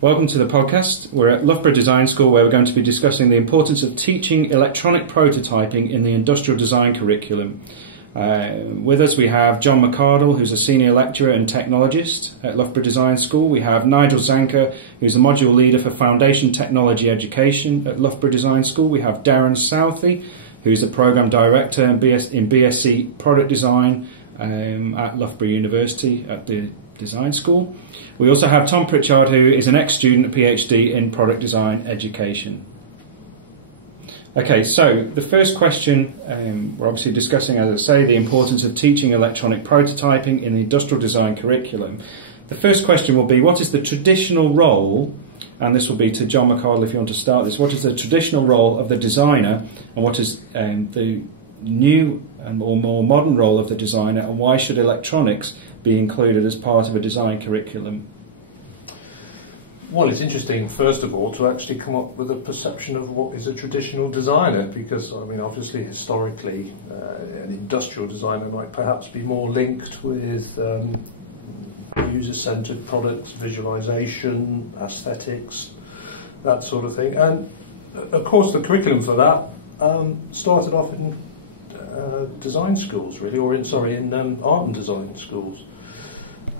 Welcome to the podcast. We're at Loughborough Design School, where we're going to be discussing the importance of teaching electronic prototyping in the industrial design curriculum. With us we have John McCardle, who's a senior lecturer and technologist at Loughborough Design School. We have Nigel Zanker, who's a module leader for Foundation Technology Education at Loughborough Design School. We have Darren Southeee, who's a program director in BSc Product Design at Loughborough University at the Design School. We also have Tom Pritchard, who is an ex-student, a PhD in Product Design Education. Okay, so the first question, we're obviously discussing, as I say, the importance of teaching electronic prototyping in the industrial design curriculum. The first question will be, what is the traditional role, and this will be to John McCardle if you want to start this, what is the traditional role of the designer, and what is the new or more modern role of the designer, and why should electronics be included as part of a design curriculum? Well, it's interesting, first of all, to actually come up with a perception of what is a traditional designer, because, I mean, obviously, historically, an industrial designer might perhaps be more linked with user-centered products, visualization, aesthetics, that sort of thing. And, of course, the curriculum for that started off in design schools, really, or in art and design schools.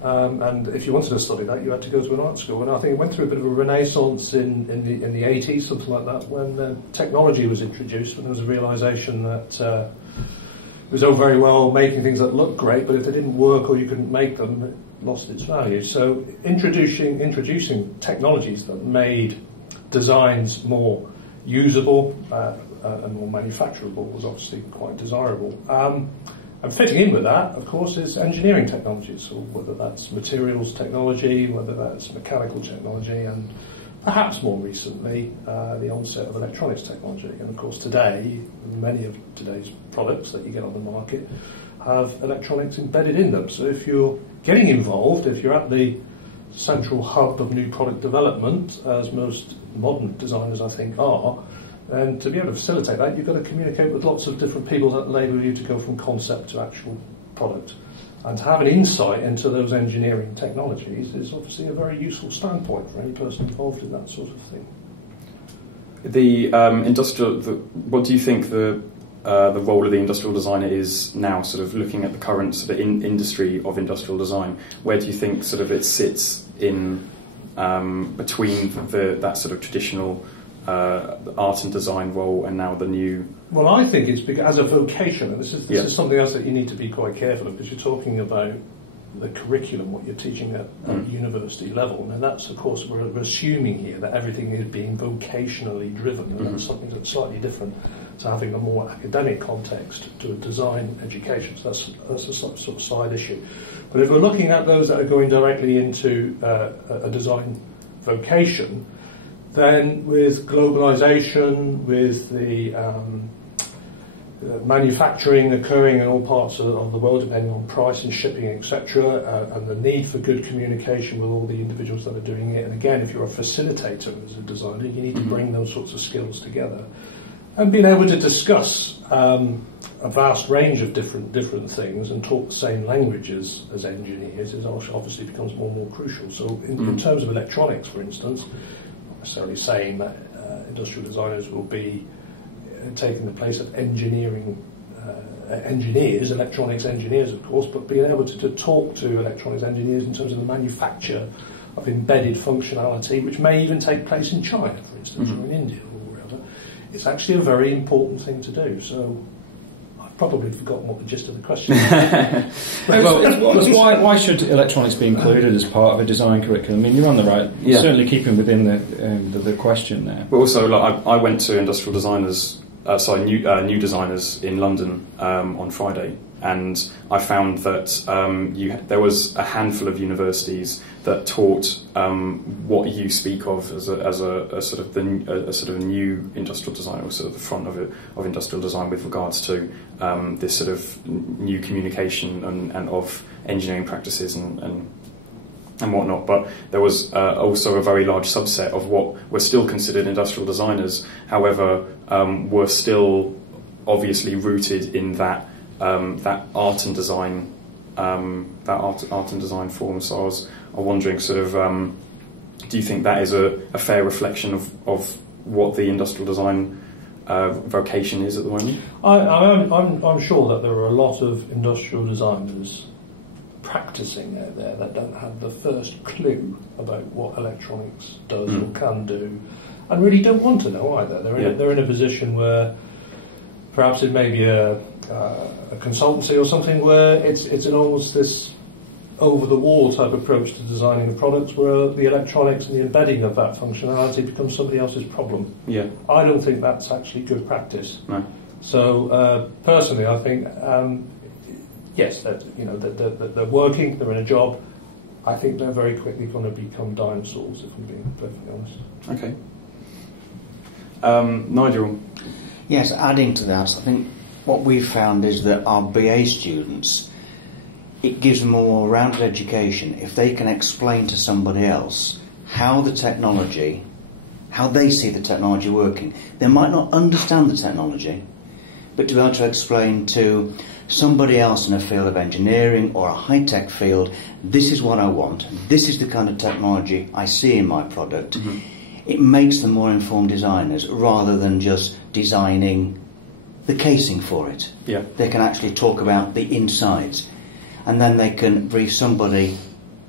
And if you wanted to study that, you had to go to an art school. And I think it went through a bit of a renaissance in the 80s, something like that, when technology was introduced, when there was a realisation that it was all very well making things that looked great, but if they didn't work or you couldn't make them, it lost its value. So introducing technologies that made designs more usable and more manufacturable was obviously quite desirable. And fitting in with that, of course, is engineering technologies, so whether that's materials technology, whether that's mechanical technology, and perhaps more recently, the onset of electronics technology. And of course, today, many of today's products that you get on the market have electronics embedded in them. So if you're getting involved, if you're at the central hub of new product development, as most modern designers, I think, are, and to be able to facilitate that, you've got to communicate with lots of different people that enable you to go from concept to actual product. And to have an insight into those engineering technologies is obviously a very useful standpoint for any person involved in that sort of thing. What do you think the role of the industrial designer is now, sort of looking at the current sort of industry of industrial design? Where do you think sort of it sits in between that sort of traditional art and design role and now the new? Well, I think it's because, as a vocation, and this is something else that you need to be quite careful of, because you're talking about the curriculum, what you're teaching at university level. Now that's, of course, we're assuming here that everything is being vocationally driven, and that's something that's slightly different to having a more academic context to a design education. So that's a sort of side issue. But if we're looking at those that are going directly into a design vocation, then with globalization, with the manufacturing occurring in all parts of the world, depending on price and shipping, etc., and the need for good communication with all the individuals that are doing it. And again, if you're a facilitator as a designer, you need to bring those sorts of skills together. And being able to discuss a vast range of different things and talk the same languages as engineers is obviously becomes more and more crucial. So in terms of electronics, for instance, not necessarily saying that industrial designers will be taking the place of engineering engineers, electronics engineers, of course, but being able to talk to electronics engineers in terms of the manufacture of embedded functionality, which may even take place in China, for instance, or in India or wherever. It's actually a very important thing to do. So I've probably forgotten what the gist of the question is. Well, why should electronics be included as part of a design curriculum? I mean, you're on the right, certainly keeping within the question there. But also, I went to industrial designers, new designers in London on Friday, and I found that there was a handful of universities that taught what you speak of as a sort of a new industrial design, or sort of the front of industrial design with regards to this sort of new communication and of engineering practices and whatnot. But there was also a very large subset of what were still considered industrial designers, however, were still obviously rooted in that art and design form. So I was wondering, sort of, Do you think that is a fair reflection of what the industrial design vocation is at the moment? I'm sure that there are a lot of industrial designers practicing out there that don't have the first clue about what electronics does or can do, and really don't want to know either. They're in a position where perhaps it may be a consultancy or something where it's almost this over-the-wall type approach to designing the products, where the electronics and the embedding of that functionality becomes somebody else's problem. Yeah, I don't think that's actually good practice. No. So personally, I think yes, that they're working, they're in a job. I think they're very quickly going to become dinosaurs, if I'm being perfectly honest. Okay. Nigel. Yes, adding to that, I think what we've found is that our BA students, it gives them a more rounded education if they can explain to somebody else how the technology, how they see the technology working. They might not understand the technology, but to be able to explain to somebody else in a field of engineering or a high-tech field, this is what I want, this is the kind of technology I see in my product. Mm-hmm. It makes them more informed designers rather than just designing the casing for it. Yeah. They can actually talk about the insides, and then they can brief somebody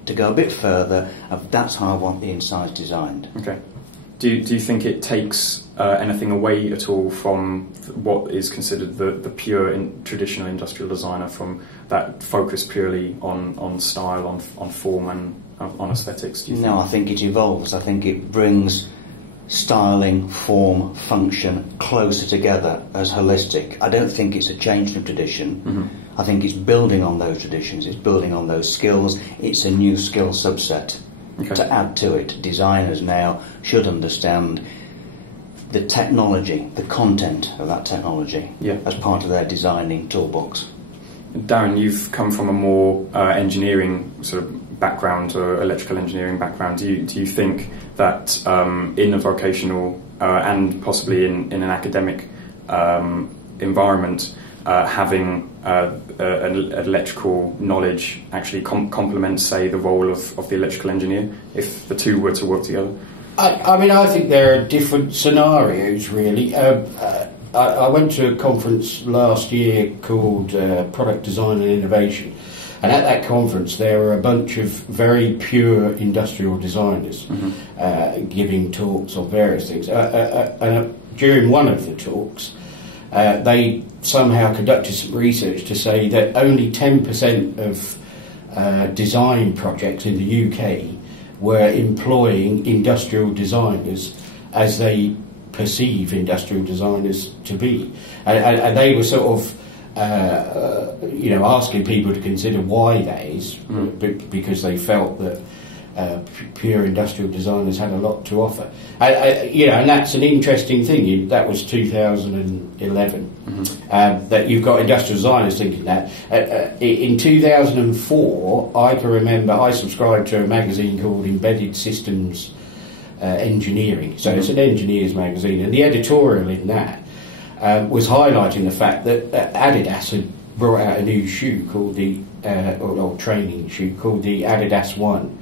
to go a bit further of that's how I want the insides designed. Okay. Do you think it takes anything away at all from what is considered the pure traditional industrial designer, from that focus purely on style, on form and on aesthetics? Do you think? No, I think it evolves. I think it brings styling, form, function closer together as holistic. I don't think it's a change from tradition. Mm-hmm. I think it's building on those traditions, it's building on those skills, it's a new skill subset. Okay. To add to it. Designers now should understand the technology, the content of that technology, as part of their designing toolbox. Darren, you've come from a more engineering sort of background, or electrical engineering background. Do you think that in a vocational and possibly in an academic environment, having an electrical knowledge actually complements, say, the role of the electrical engineer, if the two were to work together? I think there are different scenarios, really. I went to a conference last year called Product Design and Innovation, and at that conference there were a bunch of very pure industrial designers giving talks on various things. During one of the talks, they somehow conducted some research to say that only 10% of design projects in the UK were employing industrial designers as they perceive industrial designers to be. And they were sort of asking people to consider why that is, because they felt that pure industrial designers had a lot to offer. And that's an interesting thing. That was 2011. That you've got industrial designers thinking that. In 2004, I can remember I subscribed to a magazine called Embedded Systems Engineering. So it's an engineer's magazine, and the editorial in that was highlighting the fact that Adidas had brought out a new shoe called the or training shoe called the Adidas One.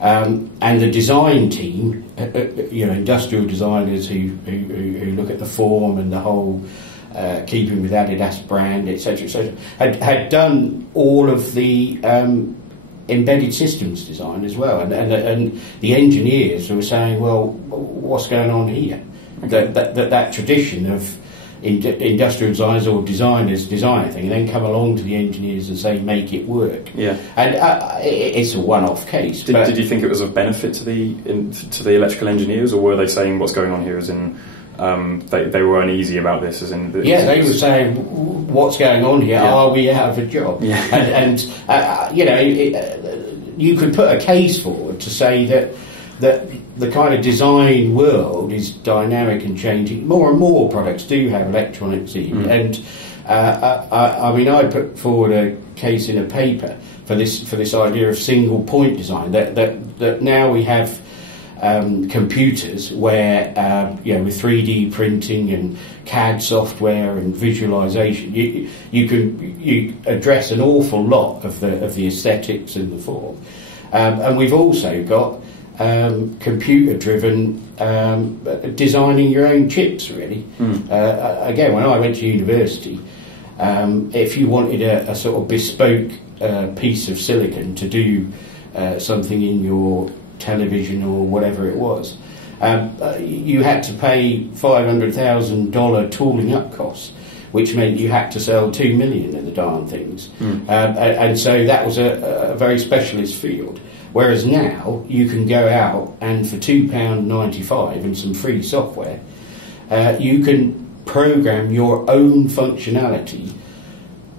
And the design team, industrial designers who look at the form and the whole keeping with Adidas brand, etc., had done all of the embedded systems design as well. And the engineers were saying, well, what's going on here? Okay. That tradition of industrial designers or designers design a thing and then come along to the engineers and say make it work. Yeah. And it's a one-off case. Did you think it was of benefit to the electrical engineers, or were they saying what's going on here as in they were uneasy about this, as in they were saying what's going on here, are we out of a job? And you could put a case forward to say that the kind of design world is dynamic and changing. More and more products do have electronics in, and I put forward a case in a paper for this idea of single point design. That now we have computers where with 3D printing and CAD software and visualization, you address an awful lot of the aesthetics and the form, and we've also got computer-driven designing your own chips, really. Again, when I went to university, if you wanted a sort of bespoke piece of silicon to do something in your television or whatever it was, you had to pay $500,000 tooling up costs, which meant you had to sell 2 million of the darn things. And so that was a very specialist field. Whereas now you can go out and for £2.95 and some free software, you can program your own functionality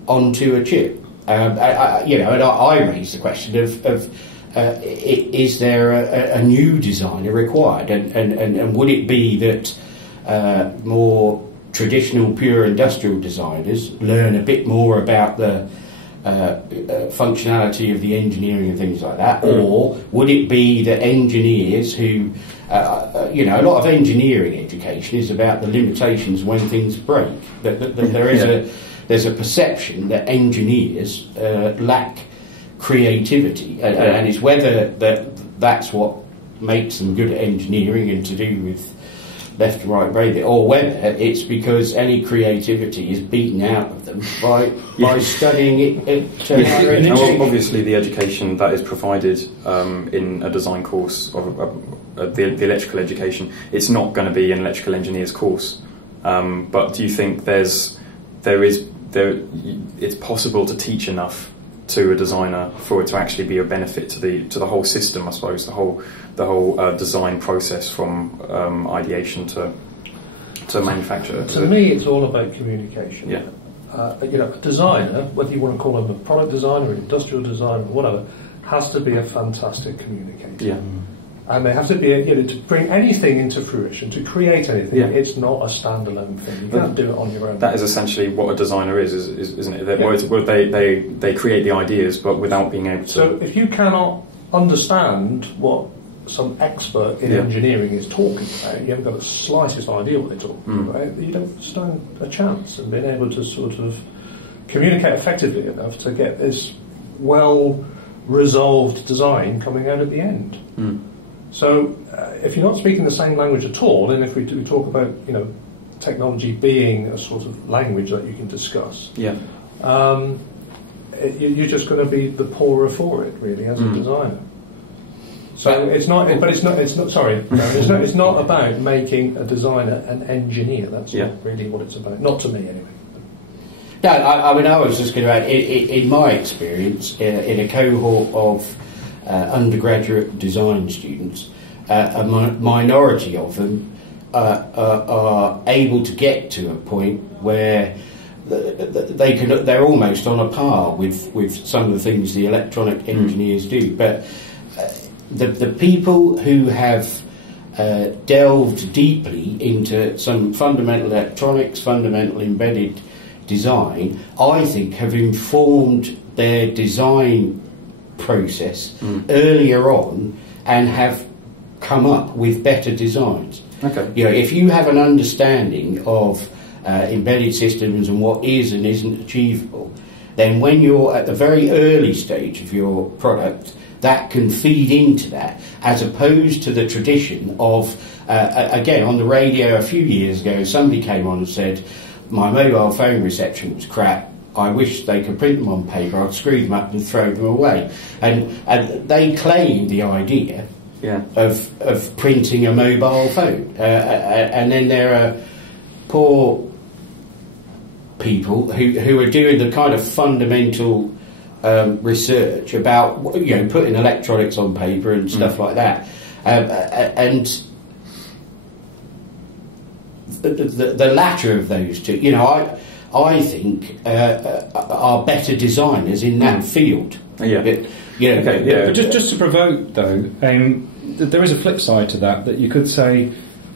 onto a chip. And I raised the question of is there a new designer required, and would it be that more traditional pure industrial designers learn a bit more about the functionality of the engineering and things like that, or would it be that engineers who, a lot of engineering education is about the limitations when things break. That there's a perception that engineers lack creativity, and it's whether that's what makes them good at engineering and to do with left to right brain, or whether it's because any creativity is beaten out of them by studying it. Obviously, the education that is provided in a design course of the electrical education, it's not going to be an electrical engineer's course. But do you think it's possible to teach enough to a designer for it to actually be a benefit to the whole system? I suppose the whole design process from ideation to manufacture. To me, it's all about communication. Yeah. A designer, whether you want to call them a product designer, an industrial designer, or whatever, has to be a fantastic communicator. Yeah. And they have to be, to bring anything into fruition, to create anything. Yeah. It's not a standalone thing. You can't do it on your own. That is essentially what a designer isn't it? They create the ideas, but without being able to. So if you cannot understand what some expert in engineering is talking about, you haven't got the slightest idea what they're talking about, you don't stand a chance in being able to sort of communicate effectively enough to get this well-resolved design coming out at the end. So if you're not speaking the same language at all, and if we talk about technology being a sort of language that you can discuss, you're just going to be the poorer for it, really, as a designer. So it's not about making a designer an engineer. That's not really what it's about. Not to me, anyway. No, I was just going to add, in my experience, in a cohort of undergraduate design students, a minority of them are able to get to a point where they're almost on a par with some of the things the electronic engineers do. But the people who have delved deeply into some fundamental electronics, fundamental embedded design, I think have informed their design process earlier on and have come up with better designs. Okay. If you have an understanding of embedded systems and what is and isn't achievable, then when you're at the very early stage of your product, that can feed into that, as opposed to the tradition of, again, on the radio a few years ago, somebody came on and said, my mobile phone reception was crap, I wish they could print them on paper, I'd screw them up and throw them away. And they claimed the idea of printing a mobile phone. And then there are poor people who are doing the kind of fundamental research about putting electronics on paper and stuff like that, and the latter of those two, I think are better designers in that field. Just to provoke though, there is a flip side to that you could say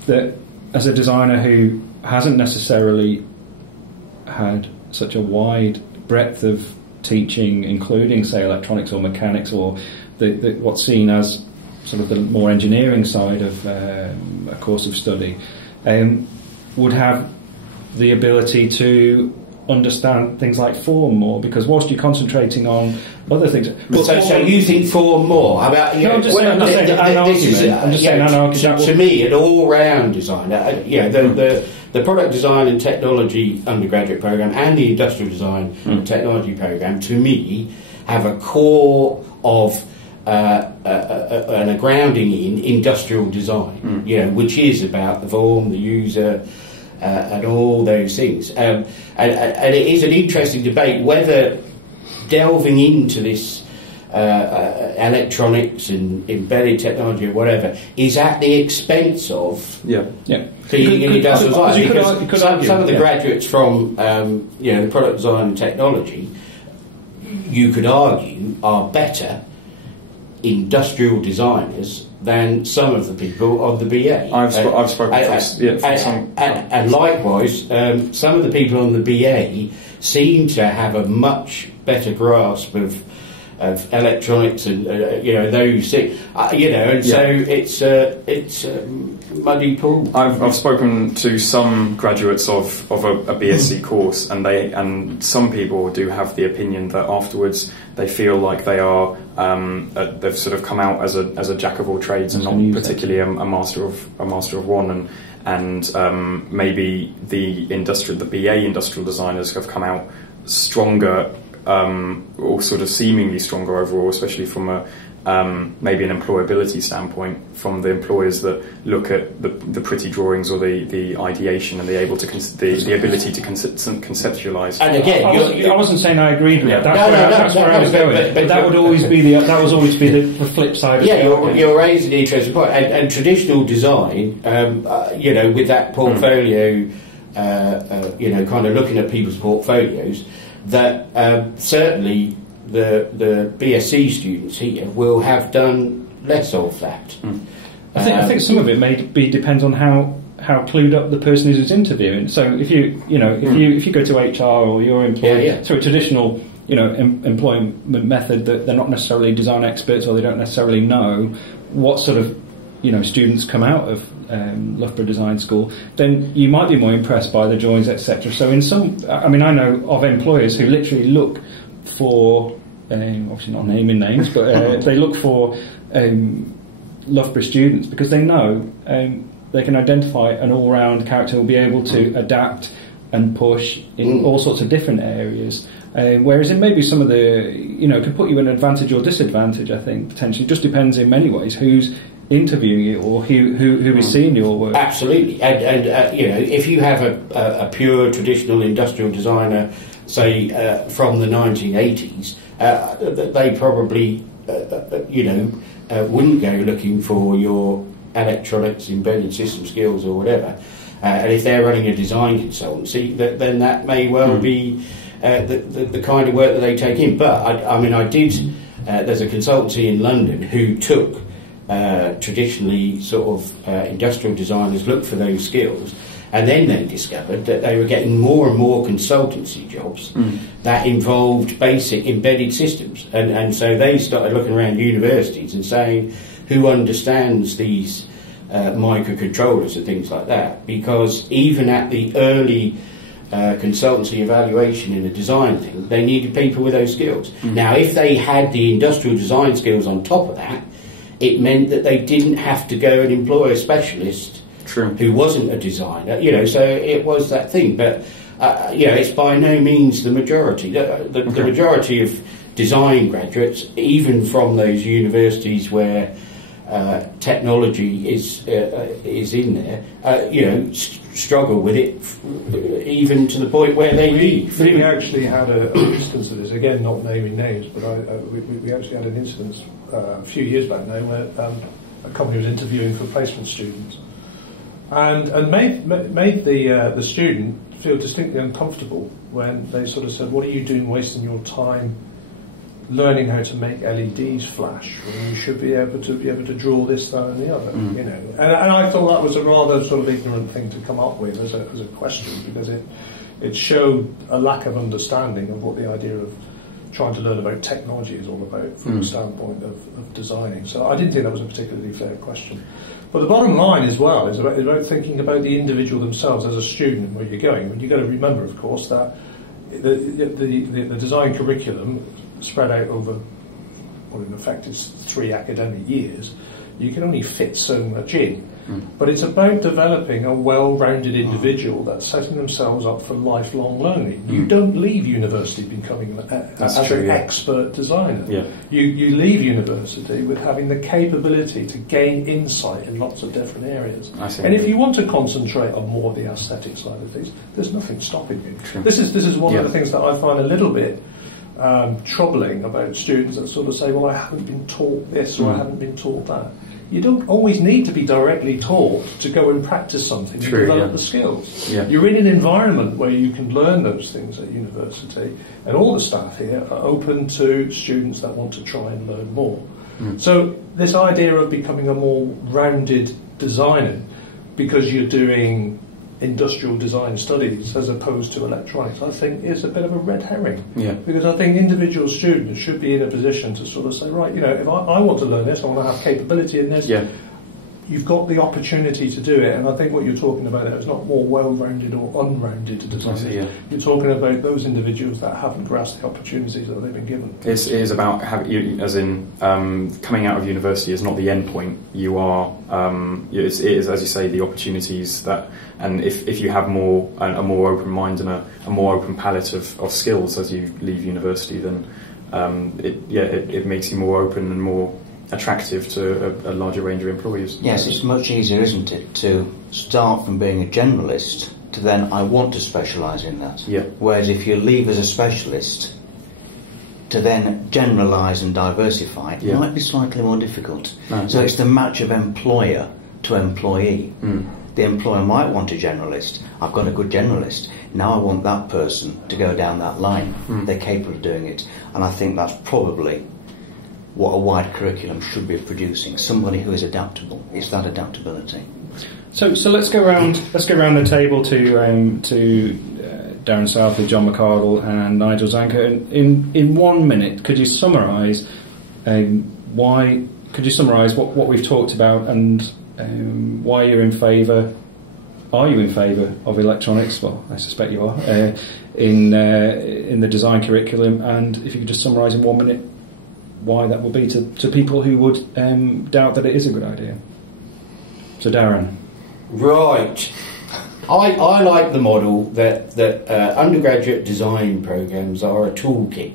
that as a designer who hasn't necessarily had such a wide breadth of teaching, including, say, electronics or mechanics, or what's seen as sort of the more engineering side of a course of study, would have the ability to understand things like form more, because whilst you're concentrating on other things. So you think form more about? No, I'm just saying an argument. I'm just saying an argument. To me, an all-round design. The product design and technology undergraduate program and the industrial design and technology program, to me, have a core of and a grounding in industrial design. Which is about the form, the user, and all those things. And it is an interesting debate whether delving into this electronics and embedded technology or whatever is at the expense of being an industrial design. Because some of the graduates from the product design and technology, you could argue, are better industrial designers than some of the people on the BA. I've spoken to some. And likewise, some of the people on the BA seem to have a much better grasp of electronics and those things. So it's muddy pool. I've spoken to some graduates of a BSc course, and some people do have the opinion that afterwards they feel like they are they've sort of come out as a jack of all trades and not particularly a master of one, and maybe the BA industrial designers have come out stronger, or sort of seemingly stronger overall, especially from a maybe an employability standpoint, from the employers that look at the pretty drawings or the ideation and the ability to conceptualize. And again, I wasn't saying I agreed with that. That's where I was going. But that would always be the flip side. You're raising an interesting point. And traditional design, with that portfolio, kind of looking at people's portfolios, that certainly the BSc students here will have done less of that. I think some of it depends on how clued up the person is who's interviewing. So if you go to HR or you're employed through a traditional employment method, that they're not necessarily design experts, or they don't necessarily know what sort of students come out of Loughborough Design School, then you might be more impressed by the drawings, etc. So I know of employers who literally look for, obviously not naming names, but they look for Loughborough students because they know they can identify an all-round character who will be able to adapt and push in all sorts of different areas. Whereas in maybe some of the, can put you in advantage or disadvantage, I think, potentially. Just depends in many ways who's interviewing you or who is seeing your work. Absolutely. And if you have a pure traditional industrial designer, say, from the 1980s, they probably, wouldn't go looking for your electronics, embedded system skills or whatever. And if they're running a design consultancy, then that may well be the kind of work that they take in. But, I did... there's a consultancy in London who took traditionally sort of industrial designers, looked for those skills, and then they discovered that they were getting more and more consultancy jobs that involved basic embedded systems. And so they started looking around universities and saying, who understands these microcontrollers and things like that? Because even at the early consultancy evaluation in a design thing, they needed people with those skills. Now, if they had the industrial design skills on top of that, it meant that they didn't have to go and employ a specialist who wasn't a designer, so it was that thing. But, it's by no means the majority. The majority of design graduates, even from those universities where technology is in there, struggle with it, even to the point where they leave. We actually had an instance of this, again, not naming names, but we actually had an instance a few years back now where a company was interviewing for placement students and made the student feel distinctly uncomfortable when they sort of said, what are you doing wasting your time learning how to make LEDs flash when you should be able to draw this, that and the other, And I thought that was a rather sort of ignorant thing to come up with as a question, because it showed a lack of understanding of what the idea of trying to learn about technology is all about from the standpoint of designing. So I didn't think that was a particularly fair question. But the bottom line as well is about thinking about the individual themselves as a student and where you're going. But you've got to remember, of course, that the design curriculum spread out over, well, in effect, it's 3 academic years. You can only fit so much in. But it's about developing a well-rounded individual that's setting themselves up for lifelong learning. You don't leave university becoming an expert designer. Yeah. You leave university with having the capability to gain insight in lots of different areas. And if you want to concentrate on more of the aesthetic side of things, there's nothing stopping you. True. This is one of the things that I find a little bit troubling about students that sort of say, well, I haven't been taught this or I haven't been taught that. You don't always need to be directly taught to go and practice something and develop the skills. Yeah. You're in an environment where you can learn those things at university, and all the staff here are open to students that want to try and learn more. So this idea of becoming a more rounded designer because you're doing industrial design studies as opposed to electronics, I think is a bit of a red herring. Yeah. Because I think individual students should be in a position to sort of say, right, you know, if I want to learn this, I want to have capability in this, you've got the opportunity to do it. And I think what you're talking about there is not more well-rounded or unrounded design. You're talking about those individuals that haven't grasped the opportunities that they've been given. It is about coming out of university is not the end point. You are, it is, as you say, the opportunities that, and if you have a more open mind and a more open palette of skills as you leave university, then it makes you more open and more attractive to a larger range of employees. Yes, it's much easier, isn't it, to start from being a generalist to then I want to specialise in that. Yeah. Whereas if you leave as a specialist to then generalise and diversify, it might be slightly more difficult. No, so it's the match of employer to employee. The employer might want a generalist. I've got a good generalist. Now I want that person to go down that line. They're capable of doing it. And I think that's probably what a wide curriculum should be producing. Somebody who is adaptable. It's that adaptability. So let's go around the table to Darren Southeee, John McCardle, and Nigel Zanker. In 1 minute, could you summarise what we've talked about and why you're in favour? Are you in favour of electronics? Well, I suspect you are in the design curriculum. And if you could just summarise in 1 minute why that would be to people who would doubt that it is a good idea. So, Darren. Right. I like the model that undergraduate design programmes are a toolkit.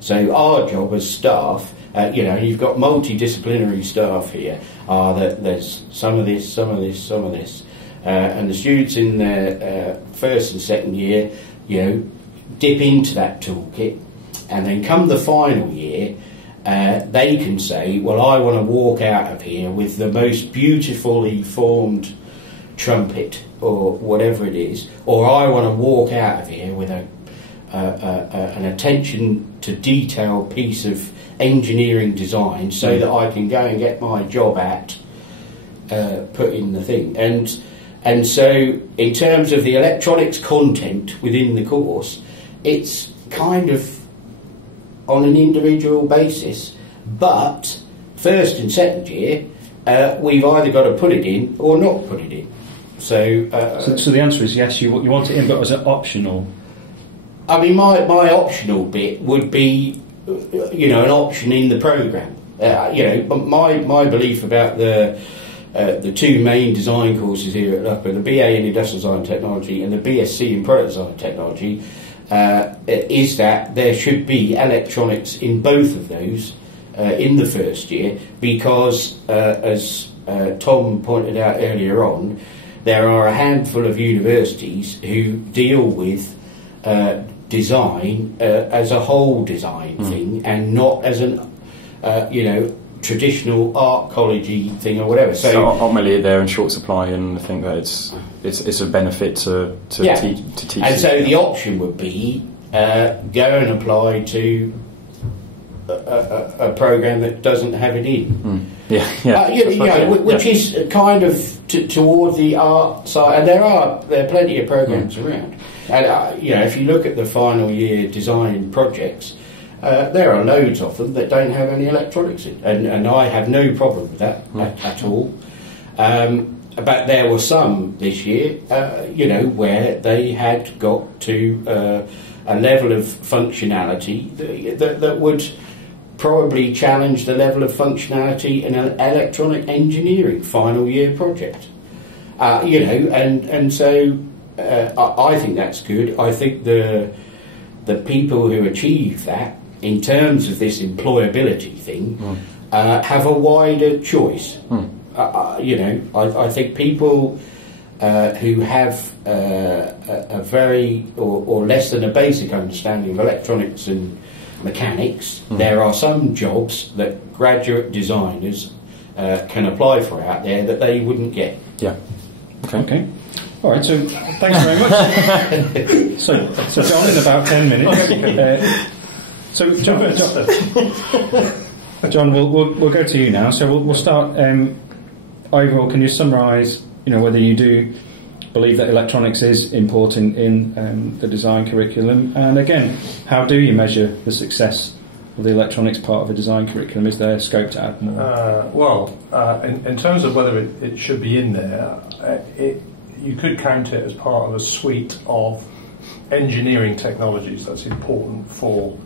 So our job as staff, you've got multidisciplinary staff here, that there's some of this, some of this, some of this. And the students in their first and second year, dip into that toolkit. And then come the final year, they can say, well, I want to walk out of here with the most beautifully formed trumpet or whatever it is, or I want to walk out of here with an attention to detail piece of engineering design so that I can go and get my job at put in the thing. And so in terms of the electronics content within the course, it's kind of on an individual basis, but first and second year we've either got to put it in or not put it in. So the answer is yes, you want it in, but as an optional. I mean, my optional bit would be, an option in the programme. My belief about the two main design courses here at Loughborough, the BA in Industrial Design Technology and the BSc in Product Design Technology, is that there should be electronics in both of those in the first year, because, as Tom pointed out earlier on, there are a handful of universities who deal with design as a whole design thing and not as an, traditional art college-y thing or whatever. So ultimately they're in short supply, and I think that it's a benefit to teach. And so the option would be go and apply to a programme that doesn't have it in. Which is kind of toward the art side, and there are plenty of programmes around. And if you look at the final year design projects, there are loads of them that don't have any electronics in, and I have no problem with that at all. But there were some this year, where they had got to a level of functionality that would probably challenge the level of functionality in an electronic engineering final year project. So I think that's good. I think the people who achieve that, in terms of this employability thing, have a wider choice. I think people who have a very or less than a basic understanding of electronics and mechanics, there are some jobs that graduate designers can apply for out there that they wouldn't get. Yeah. Okay. All right. So thanks very much. so John, in about 10 minutes. John, we'll go to you now. So we'll start. Overall, can you summarise? Whether you do believe that electronics is important in the design curriculum, and again, how do you measure the success of the electronics part of a design curriculum? Is there scope to add more? In terms of whether it should be in there, you could count it as part of a suite of engineering technologies that's important for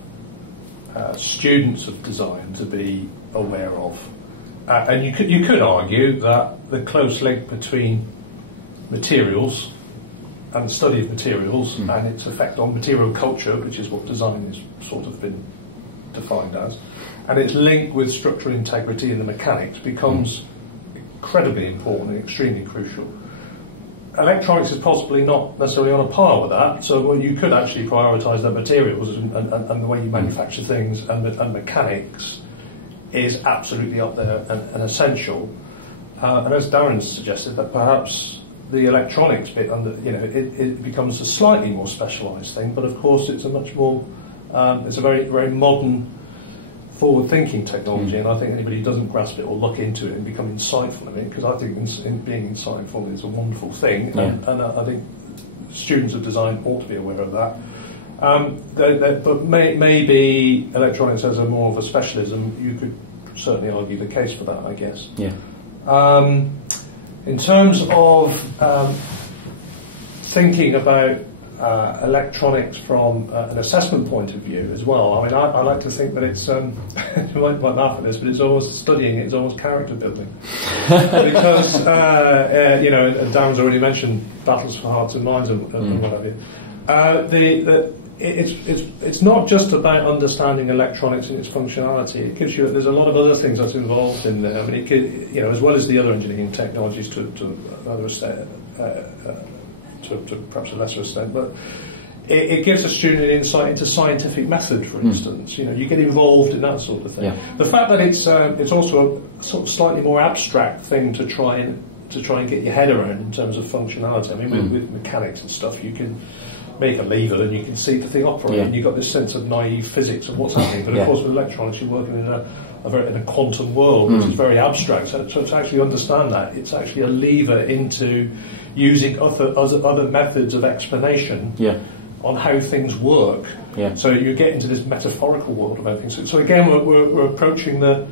students of design to be aware of. And you could argue that the close link between materials and the study of materials and its effect on material culture, which is what design has sort of been defined as, and its link with structural integrity in the mechanics becomes incredibly important and extremely crucial. Electronics is possibly not necessarily on a par with that, so you could actually prioritise the materials and the way you manufacture things, and mechanics is absolutely up there and essential. And as Darren suggested, that perhaps the electronics bit, it becomes a slightly more specialised thing. But of course, it's a much more, it's a very, very modern, forward-thinking technology. And I think anybody who doesn't grasp it or look into it and become insightful in it, because I think being insightful is a wonderful thing, and I think students of design ought to be aware of that. But maybe electronics as a more of a specialism, you could certainly argue the case for that, I guess. Yeah. In terms of thinking about electronics from an assessment point of view as well, I mean, I like to think that it's, you might laugh at this, but it's almost studying it, it's almost character building. Because, Darren's already mentioned battles for hearts and minds and what have you. It's not just about understanding electronics and its functionality. It gives you. There's a lot of other things that's involved in there. I mean, it could, as well as the other engineering technologies to another extent, to perhaps a lesser extent, but it gives a student an insight into scientific method, for instance. You get involved in that sort of thing. Yeah. The fact that it's also a sort of slightly more abstract thing to try and get your head around in terms of functionality. I mean, with mechanics and stuff, you can make a lever and you can see the thing operate, and you've got this sense of naive physics of what's happening. But of course, with electronics, you're working in a quantum world, which is very abstract. So to actually understand that, it's actually a lever into using other methods of explanation on how things work. Yeah. So you get into this metaphorical world of everything. So again, we're approaching the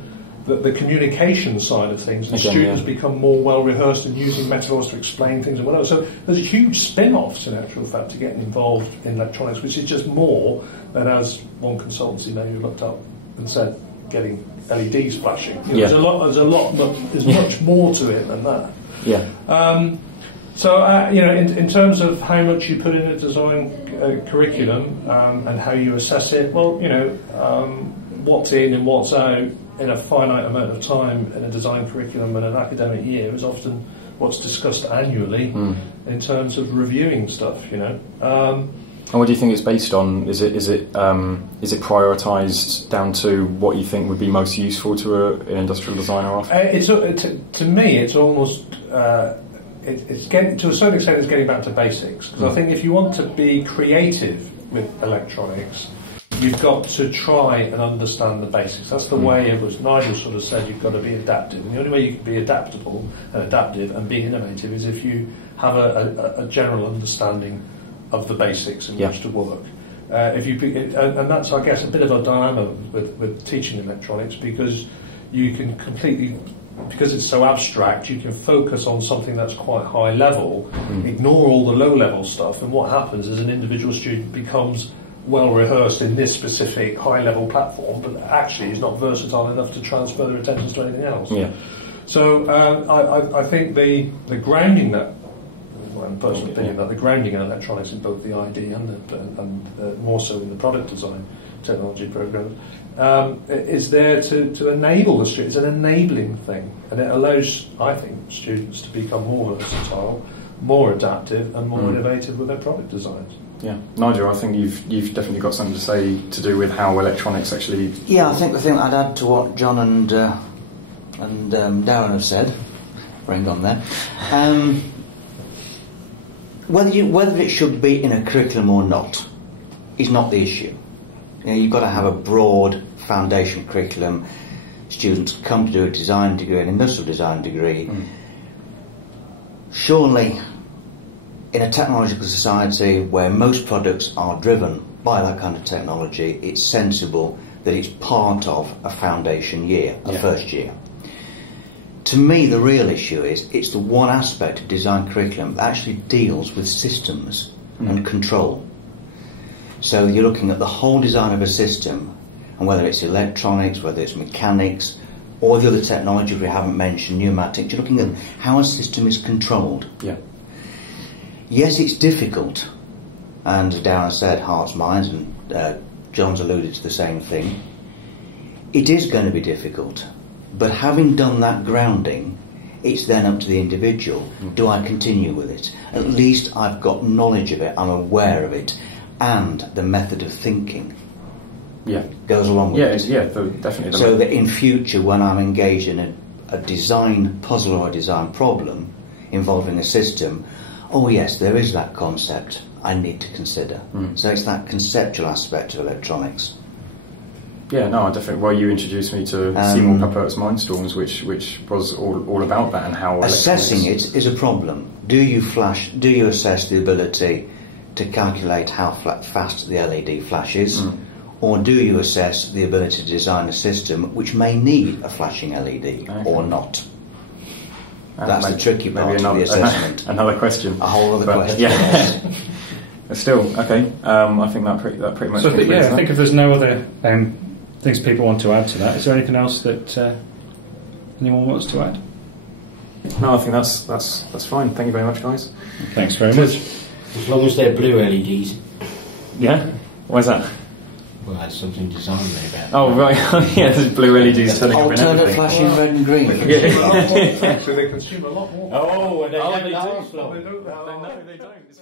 communication side of things, and students become more well rehearsed in using metaphors to explain things and whatever. So there's huge spin-offs in actual fact to getting involved in electronics, which is just more than, as one consultancy maybe looked up and said, getting LEDs flashing. There's much more to it than that. Yeah. In terms of how much you put in a design curriculum and how you assess it, well, what's in and what's out in a finite amount of time in a design curriculum and an academic year is often what's discussed annually in terms of reviewing stuff. And what do you think it's based on? Is it prioritised down to what you think would be most useful to an industrial designer? To me, it's almost it's getting, to a certain extent, it's getting back to basics. Because I think if you want to be creative with electronics, you've got to try and understand the basics. That's the way it was. Nigel sort of said you've got to be adaptive, and the only way you can be adaptable and adaptive and be innovative is if you have a general understanding of the basics in which to work. And that's, I guess, a bit of a dilemma with teaching electronics, because you can because it's so abstract, you can focus on something that's quite high level, ignore all the low level stuff, and what happens is an individual student becomes well rehearsed in this specific high level platform, but actually is not versatile enough to transfer their attentions to anything else. Yeah. So I think the grounding that, well, personal opinion, that the grounding in electronics in both the ID and more so in the product design technology programs is there to enable the students. It's an enabling thing, and it allows, I think, students to become more versatile, more adaptive, and more innovative with their product designs. Yeah, Nigel, I think you've definitely got something to say to do with how electronics actually. Yeah, I think the thing I'd add to what John and Darren have said, bring on there, whether it should be in a curriculum or not is not the issue. You know, you've got to have a broad foundation curriculum. Students come to do a design degree, an industrial design degree. Surely, in a technological society where most products are driven by that kind of technology, it's sensible that it's part of a foundation year, a first year. To me, the real issue is it's the one aspect of design curriculum that actually deals with systems and control. So you're looking at the whole design of a system, and whether it's electronics, whether it's mechanics, or the other technology we haven't mentioned, pneumatics, you're looking at how a system is controlled. Yeah. Yes, it's difficult, and as Darren said, hearts, minds, and John's alluded to the same thing. It is going to be difficult, but having done that grounding, it's then up to the individual. Do I continue with it? At least I've got knowledge of it, I'm aware of it, and the method of thinking goes along with it. Yeah, definitely. So that in future, when I'm engaged in a design puzzle or a design problem involving a system, oh yes, there is that concept I need to consider. So it's that conceptual aspect of electronics. Yeah, no, I definitely. Well, you introduced me to Seymour Papert's Mindstorms, which was all about that and how assessing it is a problem. Do you assess the ability to calculate how fast the LED flashes, or do you assess the ability to design a system which may need a flashing LED or not? That's the tricky part of the assessment. Another question. A whole other question. Yeah. Yes. Still, okay. I think that pretty much. So I think if there's no other things people want to add to that, is there anything else that anyone wants to add? No, I think that's fine. Thank you very much, guys. Thanks very much. As long as they're blue LEDs. Yeah? Why's that? Well, that's something designed about. Oh, right. Yeah, there's blue LEDs turning up in Alternate everything. flashing red and green. So they consume a lot more. Oh, and they Oh, they do. They don't. No, they don't. It's